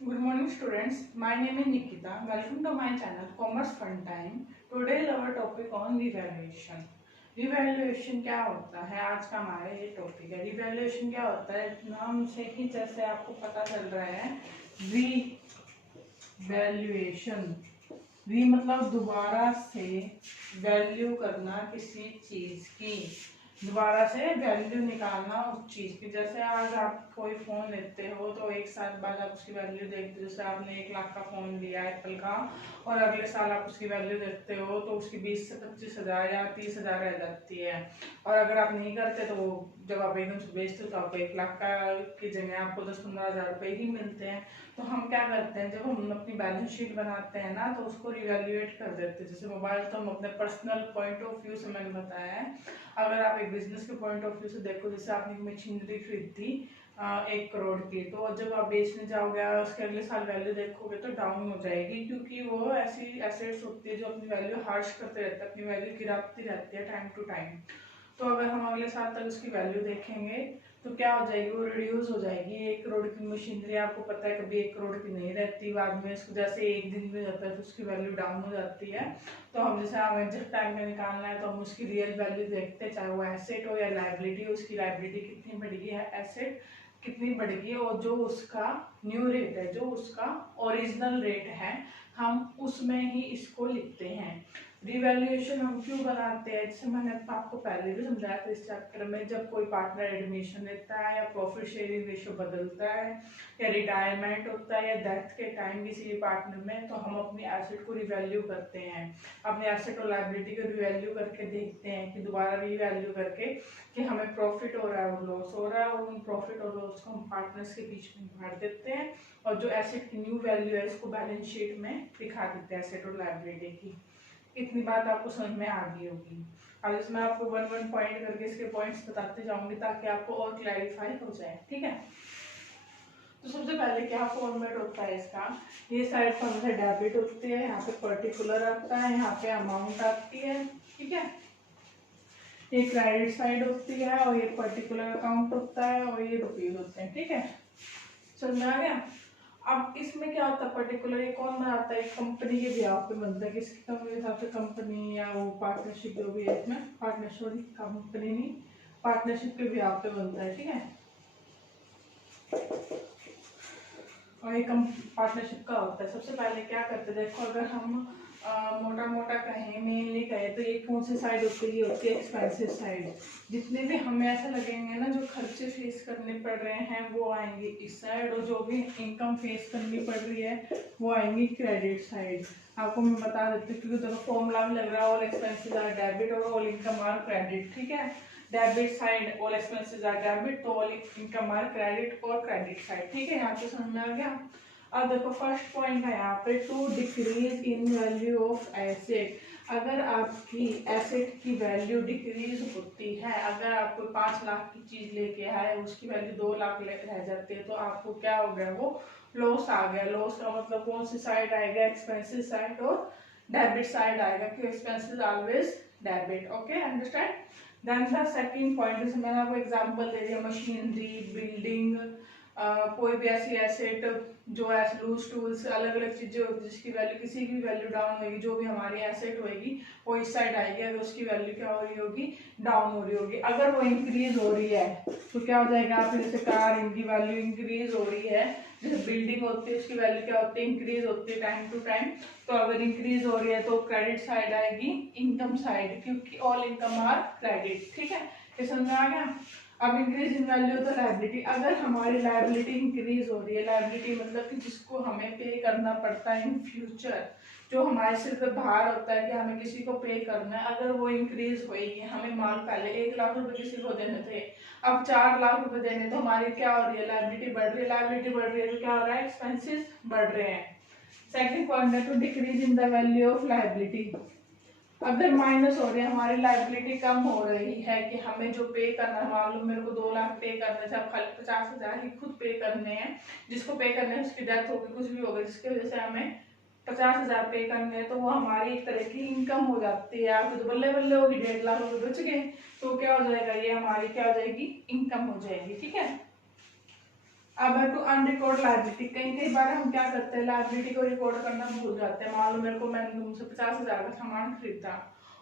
Good morning students, my name is Nikita. Welcome to my channel Commerce Fun Time. Today is our topic on revaluation. Revaluation क्या होता है, आज का हमारा ये टॉपिक है। रिवैल्यूएशन क्या होता है, नाम से ही जैसे आपको पता चल रहा है, रिवैल्यूएशन। री मतलब दोबारा से वैल्यू करना किसी चीज की, दोबारा से वैल्यू निकालना उस चीज की। जैसे आज आप कोई फोन लेते हो तो एक साल बाद आप उसकी वैल्यू देखते हो। जैसे आपने 1 लाख का फोन लिया एप्पल का और अगले साल आप उसकी वैल्यू देखते हो तो उसकी 20 से 25 हज़ार या 30 हज़ार रह जाती है। और अगर आप नहीं करते तो जब आप एकदम से बेचते हो तो आपको 1 लाख का की जगह आपको 10-15 हज़ार रुपये ही मिलते हैं। तो हम क्या करते हैं, जब हम अपनी बैलेंस शीट बनाते हैं ना तो उसको रिवैल्यूएट कर देते हैं। जैसे मोबाइल तो हम अपने पर्सनल पॉइंट ऑफ व्यू से मैंने बताया है। अगर आप एक बिजनेस के पॉइंट ऑफ व्यू से देखो, जैसे आपने मशीनरी खरीदी 1 करोड़ की, तो जब आप बेचने जाओगे उसके अगले साल वैल्यू देखोगे तो डाउन हो जाएगी, क्योंकि वो ऐसी एसेट्स होती है जो अपनी वैल्यू हार्श करते रहते हैं, अपनी वैल्यू गिराती रहती है टाइम टू टाइम। तो अगर हम अगले साल तक उसकी वैल्यू देखेंगे तो क्या हो जाएगी, वो रिड्यूस हो जाएगी। 1 करोड़ की मशीनरी आपको पता है कभी 1 करोड़ की नहीं रहती, बाद में इसको जैसे एक दिन में जाता है तो उसकी वैल्यू डाउन हो जाती है। तो हम जैसे हमें जिस टाइम में निकालना है तो हम उसकी रियल वैल्यू देखते हैं, चाहे वो एसेट हो या लाइबिलिटी, उसकी लाइबिलिटी कितनी बढ़ेगी है, एसेट कितनी बढ़ेगी, और जो उसका न्यू रेट है, जो उसका ओरिजिनल रेट है, हम उसमें ही इसको लिखते हैं। रिवैल्यूएशन हम क्यों बनाते हैं, जैसे मैंने आपको पहले भी समझाया था इस चैप्टर में, जब कोई पार्टनर एडमिशन लेता है या प्रॉफिट शेयरिंग रेशियो बदलता है या रिटायरमेंट होता है या डेथ के टाइम किसी भी पार्टनर में, तो हम अपनी एसेट को रिवैल्यू करते हैं। अपने एसेट और लायबिलिटी को रिवैल्यू करके देखते हैं कि दोबारा रिवैल्यू करके कि हमें प्रॉफिट हो रहा है और लॉस हो रहा है, और उन प्रॉफिट और लॉस को हम पार्टनर्स के बीच में बांट देते हैं, और जो एसेट की न्यू वैल्यू है इसको बैलेंस शीट में दिखा देते हैं, एसेट और लायबिलिटी की। इतनी बात आपको समझ में आ गई होगी। अब इसमें आपको वन वन पॉइंट करके इसके पॉइंट्स बताते जाऊंगी ताकि आपको और क्लैरिफाई हो जाए, ठीक है। तो सबसे पहले क्या फॉर्मेट होता है इसका, ये साइड पर हमें डेबिट होती है, यहाँ पे पर्टिकुलर आता है, यहाँ पे अमाउंट आती है, ठीक है। ये क्रेडिट साइड होती है और ये पर्टिकुलर अकाउंट होता है और ये रुपीज होते हैं, ठीक है। समझ में आ गया। अब इसमें क्या होता है, पर्टिकुलर ये कौन बनाता है, कंपनी के ब्याह पे बनता है। किसकी कंपनी, हिसाब से कंपनी या वो पार्टनरशिप जो भी है, इसमें पार्टनरशिप, कंपनी नहीं, पार्टनरशिप के ब्याह पे बनता है, ठीक है। और ये कम पार्टनरशिप का होता है। सबसे पहले क्या करते हैं, देखो अगर हम मोटा मोटा कहें, मेनली कहें तो ये कौन सी साइड होती है, ये होती है एक्सपेंसिव साइड। जितने भी हमें ऐसा लगेंगे ना जो खर्चे फेस करने पड़ रहे हैं वो आएंगे इस साइड, और जो भी इनकम फेस करनी पड़ रही है वो आएंगी क्रेडिट साइड। आपको मैं बता देती हूँ, क्योंकि देखो फॉर्मूला में लग रहा है ऑल एक्सपेंसेस आर डेबिट और ऑल इनकम आर क्रेडिट, ठीक है। Debit side all expenses are debit, तो ऑल इनकम आर क्रेडिट और क्रेडिट साइड, ठीक है। यहाँ पे समझ में आ गया। अब देखो फर्स्ट पॉइंट है यहाँ पे, to decrease in value of asset. अगर आपकी एसेट की वैल्यू डिक्रीज होती है, अगर आप कोई 5 लाख की चीज लेके आए उसकी वैल्यू 2 लाख रह जाती है, तो आपको क्या हो गया, वो लॉस आ गया। लॉस का मतलब कौन सी साइड आएगा, एक्सपेंसिव साइड और डेबिट साइड आएगा, क्योंकि expensive always debit, okay understand. Then the second point, जैसे मैंने आपको एग्जांपल दे दिया, मशीनरी, बिल्डिंग, कोई भी ऐसी एसेट जो ऐसे लूज टूल्स, अलग अलग चीजें होती है जिसकी वैल्यू, किसी की वैल्यू डाउन होगी, जो भी हमारी एसेट होगी वो इस साइड आएगी, अगर उसकी वैल्यू क्या हो रही होगी, डाउन हो रही होगी। अगर वो इंक्रीज हो रही है तो क्या हो जाएगा, आप जैसे कार, इनकी वैल्यू इंक्रीज हो रही है, जैसे बिल्डिंग होती है उसकी वैल्यू क्या होती है, इंक्रीज होती है टाइम टू टाइम। तो अगर इंक्रीज हो रही है तो क्रेडिट साइड आएगी, इनकम साइड, क्योंकि ऑल इनकम आर क्रेडिट, ठीक है। ये समझ में आ गया। अब इंक्रीज इन वैल्यू तो लायबिलिटी, अगर हमारी लायबिलिटी इंक्रीज हो रही है, लायबिलिटी मतलब कि जिसको हमें पे करना पड़ता है इन फ्यूचर, जो हमारे सिर पे भार होता है कि हमें किसी को पे करना है, अगर वो इंक्रीज होएगी, हमें माल पहले 1 लाख रुपए किसी को देने थे, अब 4 लाख रुपए देने, तो हमारी क्या हो रही है, लायबिलिटी बढ़ रही है। लायबिलिटी बढ़ रही है तो क्या हो रहा है, एक्सपेंसेस बढ़ रहे हैं। सेकंड पॉइंट है to decrease in the value of liability. अगर माइनस हो रही है, हमारी लायबिलिटी कम हो रही है, कि हमें जो पे करना है, मान लो मेरे को 2 लाख पे करने थे, अब खाली 50,000 ही खुद पे करने हैं, जिसको पे करने हैं उसकी डेथ होगी, कुछ भी होगा जिसकी वजह से हमें 50,000 पे करने हैं, तो वो हमारी एक तरह की इनकम हो जाती है। आपको तो बल्ले बल्ले होगी, 1.5 लाख रुपए बच गए, तो क्या हो जाएगा, ये हमारी क्या हो जाएगी, इनकम हो जाएगी, ठीक है। अब है टू अनरिकॉर्ड लायबिलिटी। कई बार हम क्या करते हैं, लायबिलिटी को रिकॉर्ड करना भूल जाते हैं। मान लो मैंने तुमसे 50,000 का सामान खरीदा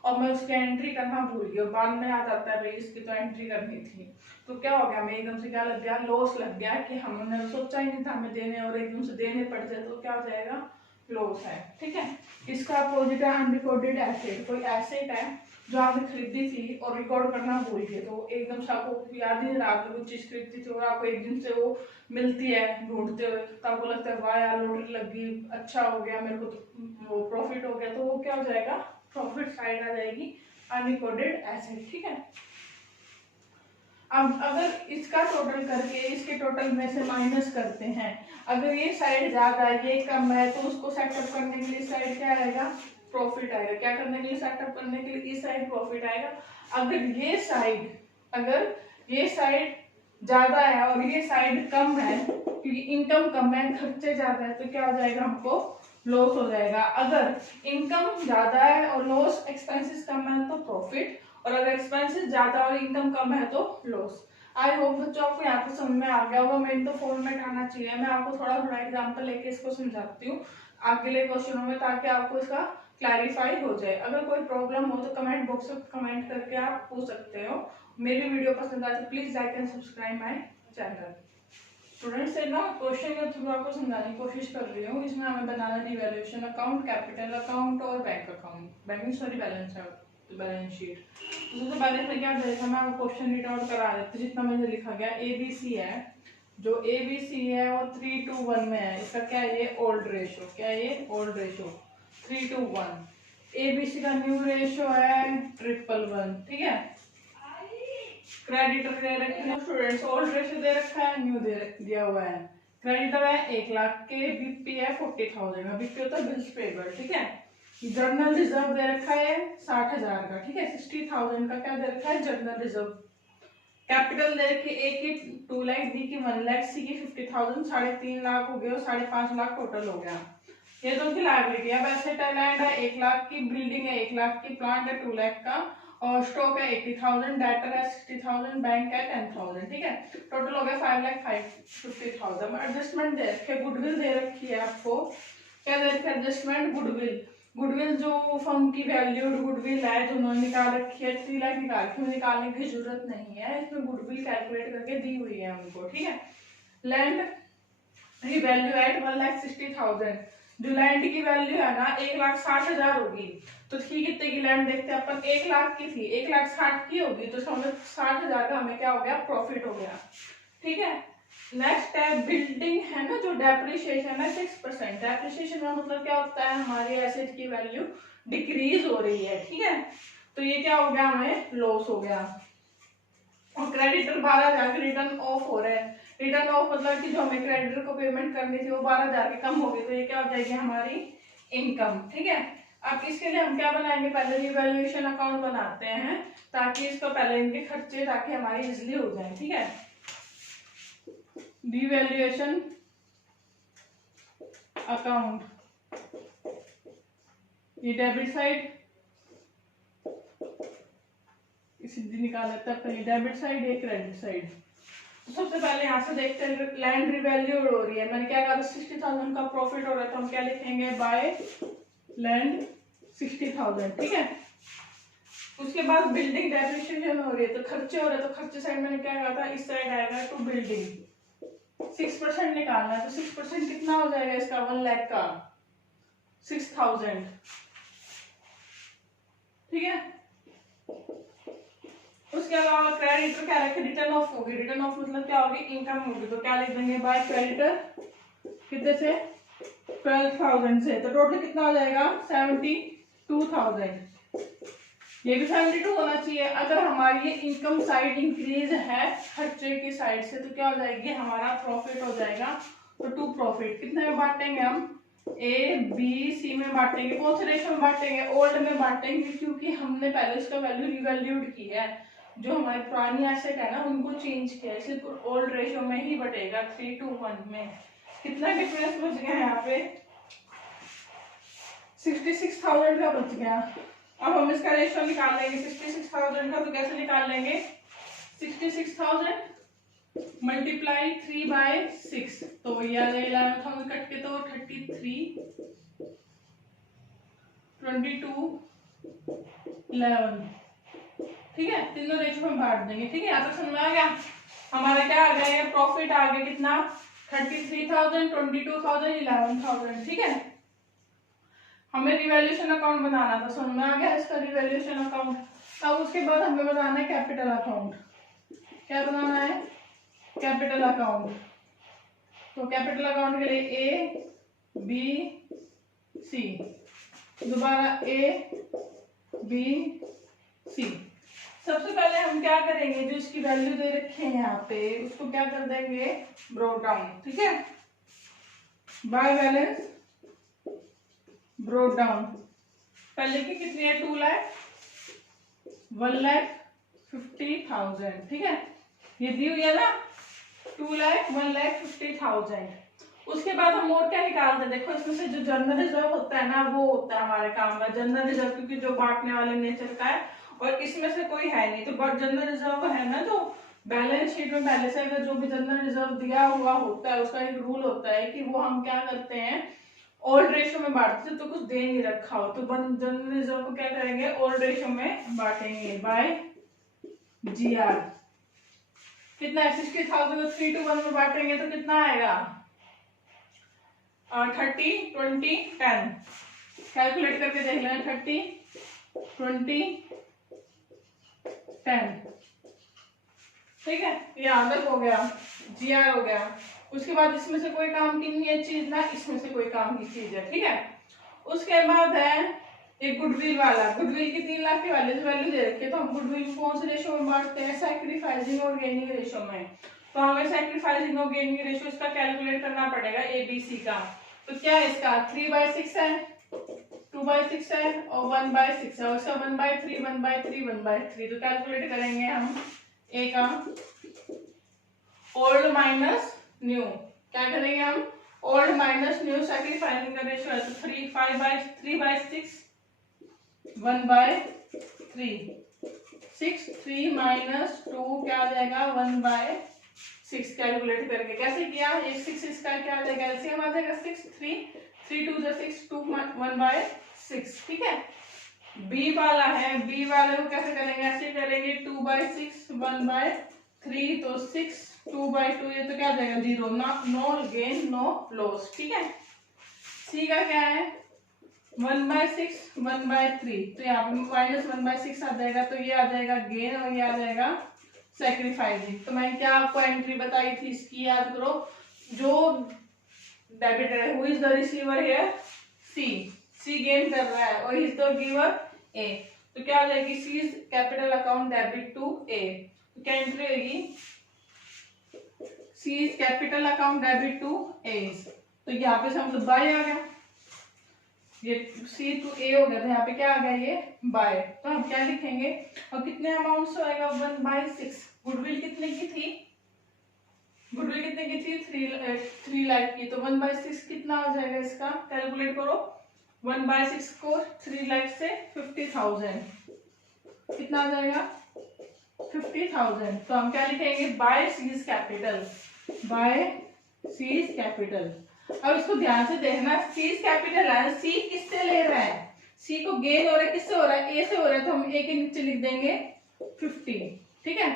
और मैं उसकी एंट्री करना भूल गई, बाद में याद आता है भाई इसकी तो एंट्री करनी थी, तो क्या हो गया, हमें एकदम से क्या लग गया, लॉस लग गया कि हमने सोचा ही नहीं था हमें देने, और एकदम से देने पड़ जाए तो क्या हो जाएगा, लॉस है। ठीक है, इसका अपोजिट है अनरिकॉर्डेड एसेट। कोई एसेट है जो आपने खरीदी थी और रिकॉर्ड करना भूल गए, तो एकदम से आपको याद ही नहीं रहा आपने कुछ चीज खरीदी थी और आपको एक दिन से वो मिलती है ढूंढते हुए, तो आपको लगता है वाह यार लॉटरी लग गई, अच्छा हो गया मेरे को, तो वो प्रॉफिट हो गया, तो वो क्या हो जाएगा, प्रॉफिट साइड आ जाएगी, अनरिकॉर्डेड एसेट। ठीक है, अब अगर इसका टोटल करके इसके टोटल में से माइनस करते हैं, अगर ये साइड ज्यादा है ये कम है, तो उसको सेटअप करने के लिए साइड क्या आएगा, प्रॉफिट आएगा। क्या करने के लिए, सेटअप करने के लिए इस साइड प्रॉफिट आएगा। अगर ये साइड ज्यादा है और ये साइड कम है, क्योंकि इनकम कम है खर्चे ज्यादा है, तो क्या हो जाएगा, हमको लॉस हो जाएगा। अगर इनकम ज्यादा है और लॉस एक्सपेंसेस कम है तो प्रॉफिट, और अगर एक्सपेंसेस ज्यादा और इनकम कम है तो लॉस। आई होप बच्चों आपको यहाँ पे समझ में आ गया होगा। मेन तो फॉर्मेट आना चाहिए। मैं आपको थोड़ा थोड़ा एग्जांपल लेके इसको समझाती हूँ अगले क्वेश्चनों में, ताकि आपको इसका क्लैरिफाई हो जाए। अगर कोई प्रॉब्लम हो तो कमेंट बॉक्स में कमेंट करके आप पूछ सकते हो। मेरी वीडियो पसंद आए तो please like and subscribe my channel. Students से ना क्वेश्चन के थ्रू आपको समझाने की कोशिश कर रही हूँ। इसमें हमें बनाना है रिवैल्यूएशन अकाउंट, कैपिटल अकाउंट और bank account, banking sorry balance sheet. तो सबसे पहले इसमें क्या देखा, मैं आपको क्वेश्चन रीड आउट करा देती हूँ जितना मुझे लिखा गया। ABC है, जो ABC है वो 3:1 में है। इसका क्या है, ये ओल्ड रेशो, क्या है ये ओल्ड रेशो 3:1। ABC का न्यू रेशो है 1:1। ठीक है, क्रेडिटर दे रखे हैं स्टूडेंट्स, ओल्ड रेशो दे रखा है, न्यू दिया हुआ है। क्रेडिटर है 1 लाख के, बीपी है 40,000 का, बीपी होता है बिल्स पेबल। ठीक है, जर्नल रिजर्व दे रखा है 60,000 का। ठीक है, 60,000 का क्या दे रखा है, जर्नल रिजर्व। कैपिटल दे रखी ए की 2 लाख, बी की 1 लाख, सी की 50,000, 3.5 लाख हो गए और 5.5 लाख टोटल हो गया। ये तो उनकी लायबिलिटी है। अब एसेट है, लैंड है 1 लाख की, बिल्डिंग है 1 लाख की, प्लांट है 2 लाख का, और स्टॉक है 80,000, डेटर है 60,000, बैंक है 10,000। ठीक है, टोटल हो गया 5,50,000। एडजस्टमेंट दे रखे, गुडविल दे रखी है आपको। क्या दे रखा है, एडजस्टमेंट गुडविल। गुडविल जो फर्म की वैल्यूड गुडविल है जो उन्होंने निकाल रखी है 3 लाख निकाल के, निकालने की जरूरत नहीं है, इसमें गुडविल कैलकुलेट करके दी हुई है उनको। ठीक है, लैंड की वैल्यू एट 1,60,000। जो लैंड की वैल्यू है ना 1,60,000 होगी, तो थी कितने की लैंड देखते हैं अपन, 1 लाख की थी, 1,60,000 की होगी, तो इसका मतलब 60,000 का हमें क्या हो गया, प्रॉफिट हो गया। ठीक है, नेक्स्ट है बिल्डिंग है ना, जो डेप्रिसिएशन है 6%। डेप्रिसिएशन का मतलब क्या होता है, हमारी एसेट की वैल्यू डिक्रीज हो रही है। ठीक है, तो ये क्या हो गया, हमें लॉस हो गया। और क्रेडिटर 12,000 के रिटर्न ऑफ हो रहा है। रिटर्न ऑफ मतलब कि जो हमें क्रेडिटर को पेमेंट करनी थी वो 12,000 के कम हो गई, तो ये क्या हो जाएगी, हमारी इनकम। ठीक है, अब इसके लिए हम क्या बनाएंगे, पहले रिवैल्यूएशन अकाउंट बनाते हैं, ताकि इसको पहले इनके खर्चे ताकि हमारी इजिली हो जाए। ठीक है, रिवैल्यूएशन अकाउंट, ये डेबिट साइड सीधी निकाल लेते हैं अपनी, डेबिट साइड ये क्रेडिट साइड। तो सबसे पहले यहाँ से देखते हैं लैंड रिवैल्यूड हो रही है, मैंने क्या कहा 60,000 का प्रॉफिट हो रहा है, तो हम क्या लिखेंगे, बाय लैंड 60,000। ठीक है, उसके बाद बिल्डिंग डेप्रिसिएशन हो रही है, तो खर्चे हो रहे हैं, तो खर्चे साइड मैंने क्या कहा था, इस साइड आएगा टू बिल्डिंग। 6% निकालना है, तो 6% कितना हो जाएगा इसका, 1 लाख का 6,000। ठीक है, उसके अलावा क्रेडिटर क्या रखे, रिटर्न ऑफ होगी। रिटर्न ऑफ मतलब क्या होगी, इनकम होगी, तो क्या लिख देंगे, बाय क्रेडिटर कितने से, 12,000 से, तो टोटल कितना हो जाएगा, 72,000। ये भी 72 होना चाहिए। अगर हमारी इनकम साइड इंक्रीज है खर्चे की साइड से, तो क्या हो जाएगी, हमारा प्रॉफिट हो जाएगा। तो टू प्रॉफिट कितने में बांटेंगे हम, ए बी सी में बांटेंगे। कौन से रेशो में बांटेंगे, ओल्ड में बांटेंगे, क्योंकि हमने पहले इसका वैल्यू रिवैल्यूड की है। जो हमारी पुरानी एसेट है ना उनको चेंज किया, इसलिए ओल्ड रेशो में ही बटेगा 3:1 में। कितना डिफरेंस बच गया यहाँ पे, 66,000 का बच गया। अब हम इसका रेशो निकाल लेंगे 66,000 का, तो कैसे निकाल लेंगे, 66,000 मल्टीप्लाई 3/6, तो ये आ जाएगा 11,000 कट के तो 33, 22, 11। ठीक है, तीनों रेशियो में बांट देंगे। ठीक है, यहाँ तक समझ में आ गया। हमारा क्या आ गया, प्रॉफिट आ गया कितना, 33,000, 22,000, 11,000। ठीक है, हमें रिवैल्यूएशन अकाउंट बनाना था, समझ में आ गया इसका रिवैल्यूएशन अकाउंट। अब उसके बाद हमें बनाना है कैपिटल अकाउंट। क्या बनाना है, कैपिटल अकाउंट। तो कैपिटल अकाउंट के लिए ए बी सी, दोबारा ए बी सी। सबसे पहले हम क्या करेंगे, जो इसकी वैल्यू दे रखे हैं यहाँ पे, उसको क्या कर देंगे, ब्रोक डाउन। ठीक है, बाय बैलेंस ब्रोक डाउन। पहले की कितनी है, 2 लाख, 1,50,000। ठीक है, ये दी हुई है ना, 2 लाख 1,50,000। उसके बाद हम और क्या निकालते हैं, देखो इसमें से जो जनरल रिजर्व होता है ना, वो होता है हमारे काम में जनरल रिजर्व, क्योंकि जो बांटने वाले नेचर का है और इसमें से कोई है नहीं। तो जनरल रिजर्व है ना, जो बैलेंस शीट में पहले से अगर जो भी जनरल रिजर्व दिया हुआ होता है, उसका एक रूल होता है कि वो हम क्या करते हैं, ओल्ड रेशियो में बांटते हैं। तो कुछ दे नहीं रखा हो तो जनरल रिजर्व को क्या करेंगे, ओल्ड रेशियो में बांटेंगे बाय जीआर। कितना है, 60,000 को 3 to 1 में बांटेंगे तो कितना आएगा, 30, 20, 10। कैलकुलेट करके देख लें, 30, 20, 10। ठीक है, ये आदत हो गया, जीआर हो गया। उसके बाद इसमें से कोई काम की नहीं है चीज ना, इसमें से कोई काम की चीज है। ठीक है, उसके बाद है एक गुडविल वाला। गुडविल की 3 लाख की वैल्यू दे रखी है, तो हम गुडविल कौन से रेशियो में बांटते हैं, सैक्रिफाइसिंग और गेनिंग रेशियो में। तो हमें सैक्रिफाइसिंग और गेनिंग रेशियो इसका कैलकुलेट करना पड़ेगा, एबीसी का। तो क्या है इसका, 3/6 है, 2/6 है और 1/6 है, उसका 1/3, 1/3, 1/3। तो कैलकुलेट करेंगे हम ए का ओल्ड माइनस न्यू। क्या करेंगे हम, ओल्ड माइनस न्यू, सैक्रिफाइसिंग का रेशियो है तो 3/6, 1/3, 6, 3 माइनस 2 क्या आ जाएगा, 1/6। कैलकुलेट करके कैसे किया, एक 6 इसका क्या आ जाएगा, एलसीएम आ जाएगा 6, 3 2 6, 2 1/6। ठीक है, बी वाला है, बी वाले को कैसे करेंगे, ऐसे करेंगे 2/6, 1/3, तो 6, 2/2, ये तो क्या आ जाएगा 0, नो गेन नो लॉस। ठीक है, सी का क्या है, 1/6, 1/3, तो यहाँ पे -1/6 आ जाएगा, तो ये आ जाएगा गेन और ये आ जाएगा सैक्रिफाइसिंग। तो मैं क्या आपको एंट्री बताई थी इसकी, याद करो। जो डेबिटर है, who is the receiver here, सी गेन कर रहा है और इज द गिवर ए। तो क्या हो जाएगी, C is capital account debit to A. तो क्या एंट्री होगी, C is capital account debit to A. तो यहाँ पे हम बाय आ गया, ये सी टू ए हो गया, तो यहाँ पे क्या आ गया, ये बाय। तो हम क्या लिखेंगे, और कितने अमाउंट से आएगा, 1/6। गुडविल कितने की थी, गुडविल कितने की थी, 3 लाख की। तो 1/6 कितना हो जाएगा इसका, कैलकुलेट करो। 1/6 को 3 लाख से 50,000 कितना आ जाएगा, 50,000। तो हम क्या लिखेंगे, by C's capital, by C's capital. अब इसको ध्यान से देखना, सीज कैपिटल है, सी किससे ले रहा है, सी को गेन हो रहा है, किससे हो रहा है, ए से हो रहा है, तो हम ए के नीचे लिख देंगे 50। ठीक है,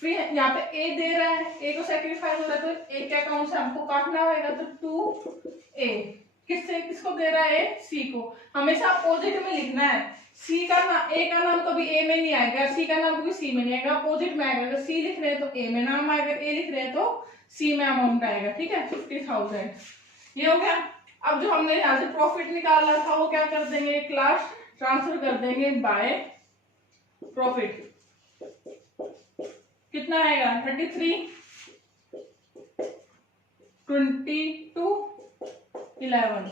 फिर यहाँ पे ए दे रहा है, ए को सैक्रिफाइस हो रहा है, तो ए के अकाउंट से हमको काटना होगा, तो 2a किससे, किसको दे रहा है, सी को। हमेशा अपोजिट में लिखना है, सी का नाम, ए का नाम कभी ए में नहीं आएगा, सी का नाम कभी सी में नहीं आएगा, अपोजिट में आएगा। अगर सी लिख रहे हैं तो ए में नाम आएगा, ए लिख रहे हैं तो सी में अमाउंट आएगा। ठीक है, 50,000 ये हो गया। अब जो हमने यहाँ से प्रॉफिट निकाला था वो क्या कर देंगे, क्लास ट्रांसफर कर देंगे बाय प्रॉफिट। कितना आएगा, 33, 22, 11।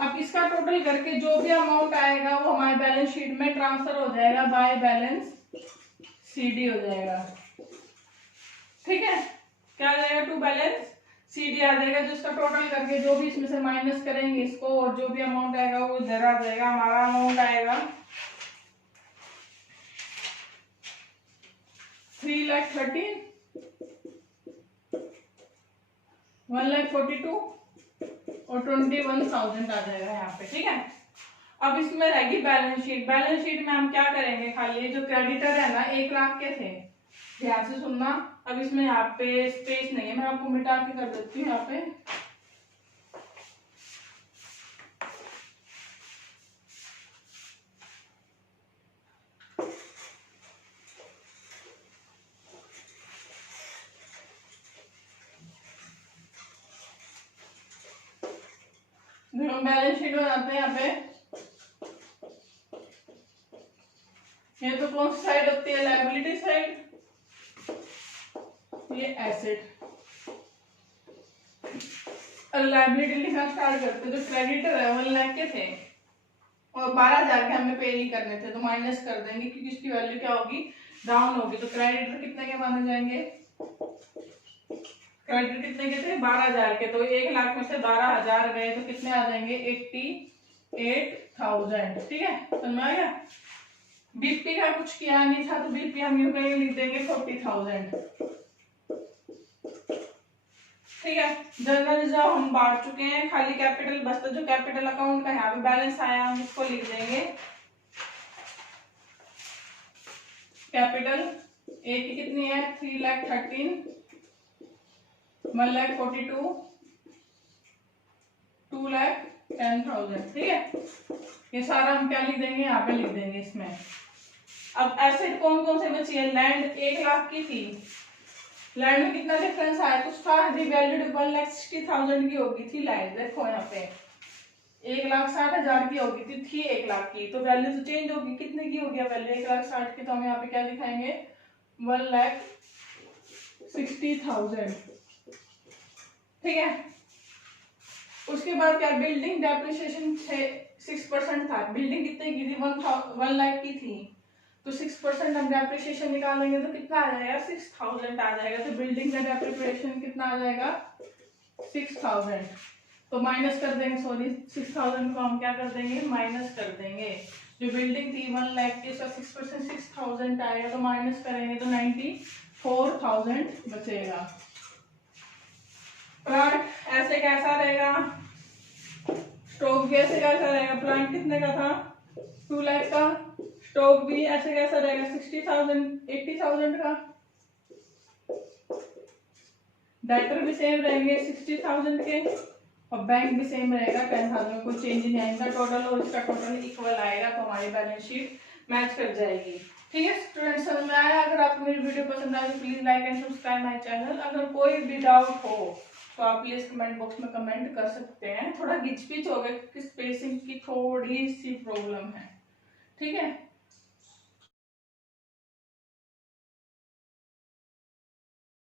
अब इसका टोटल करके जो भी अमाउंट आएगा वो हमारे बैलेंस शीट में ट्रांसफर हो जाएगा बाय बैलेंस सीडी हो जाएगा। ठीक है, क्या आ जाएगा, टू बैलेंस सीडी आ जाएगा, जिसका टोटल करके जो भी इसमें से माइनस करेंगे इसको और जो भी अमाउंट आएगा वो इधर आ जाएगा। हमारा अमाउंट आएगा 3,13,000 1,42,000 और 21,000 आ जाएगा यहाँ पे। ठीक है, अब इसमें रहेगी बैलेंस शीट। बैलेंस शीट में हम क्या करेंगे, खाली जो क्रेडिटर है ना 1 लाख के थे, ध्यान से सुनना। अब इसमें यहाँ पे स्पेस नहीं है, मैं आपको मिटा के कर देती हूँ यहाँ पे। बैलेंस शीट में आते हैं यहाँ पे, ये तो कौन सी साइड होती है, लायबिलिटी साइड, ये एसेट। लायबिलिटी लिखना स्टार्ट करते, जो क्रेडिटर है 1 लाख के थे और 12,000 के हमें पे ही करने थे, तो माइनस कर देंगे क्योंकि इसकी वैल्यू क्या होगी, डाउन होगी। तो क्रेडिटर कितने के माने जाएंगे, क्रेडिटर कितने के थे 12,000 के, तो 1 लाख में से 12,000 गए तो कितने आ जाएंगे 88,000। ठीक है, समझ में आ गया। बीपी का कुछ किया नहीं था तो बीपी हम यूं कहीं लिख देंगे 40,000। ठीक है, जनरल रिजर्व हम बांट चुके हैं, खाली कैपिटल बचता, जो कैपिटल अकाउंट का यहाँ पे बैलेंस आया हम इसको लिख देंगे। कैपिटल ए की कितनी है 3,13,000, 1,42,000, 2,10,000। ठीक है, ये सारा हम क्या लिख देंगे, यहाँ पे लिख देंगे इसमें। अब एसेट कौन कौन से बची है, लैंड 1 लाख की थी, लैंड में कितना डिफरेंस आया, कुछ था, रिवैल्यूड 1,60,000 की होगी थी लैंड। देखो यहाँ पे 1,60,000 की होगी थी 1 लाख की, तो वैल्यू तो चेंज होगी, कितने की होगी वैल्यू 1,60,000 की, तो हम यहाँ पे क्या दिखाएंगे 1,60,000। ठीक है, उसके बाद क्या, बिल्डिंग डेप्रिसिएशन 6% था, बिल्डिंग कितने की थी 1 लाख की थी, तो 6% हम डेप्रिसिएशन निकालेंगे तो कितना आ जाएगा 6,000 आ जाएगा। तो बिल्डिंग का डेप्रिसिएशन कितना आ जाएगा 6,000, तो माइनस कर देंगे, सॉरी 6,000 को हम क्या कर देंगे माइनस कर देंगे। जो बिल्डिंग थी 1 लाख की, उसका 6% 6,000 आएगा, तो माइनस करेंगे तो 94,000 बचेगा। प्लांट ऐसे कैसा रहेगा, स्टॉक भी ऐसे कैसा रहेगा, प्लांट कितने का था 2 लाख का, स्टॉक भी ऐसे कैसा रहेगा 60,000 80,000 का, डेटर भी सेम रहेंगे 60,000 के, और बैंक भी सेम रहेगा 10,000, कोई चेंज नहीं आएगा। टोटल और इसका टोटल इक्वल आएगा, तो हमारी बैलेंस शीट मैच कर जाएगी। ठीक है स्टूडेंट्स, समझ में आया। अगर आपको मेरी वीडियो पसंद आए तो please like and subscribe my channel. अगर कोई भी डाउट हो तो आप प्लीज कमेंट बॉक्स में कमेंट कर सकते हैं। थोड़ा घिच पिच हो गया क्योंकि स्पेसिंग की थोड़ी सी प्रॉब्लम है। ठीक है।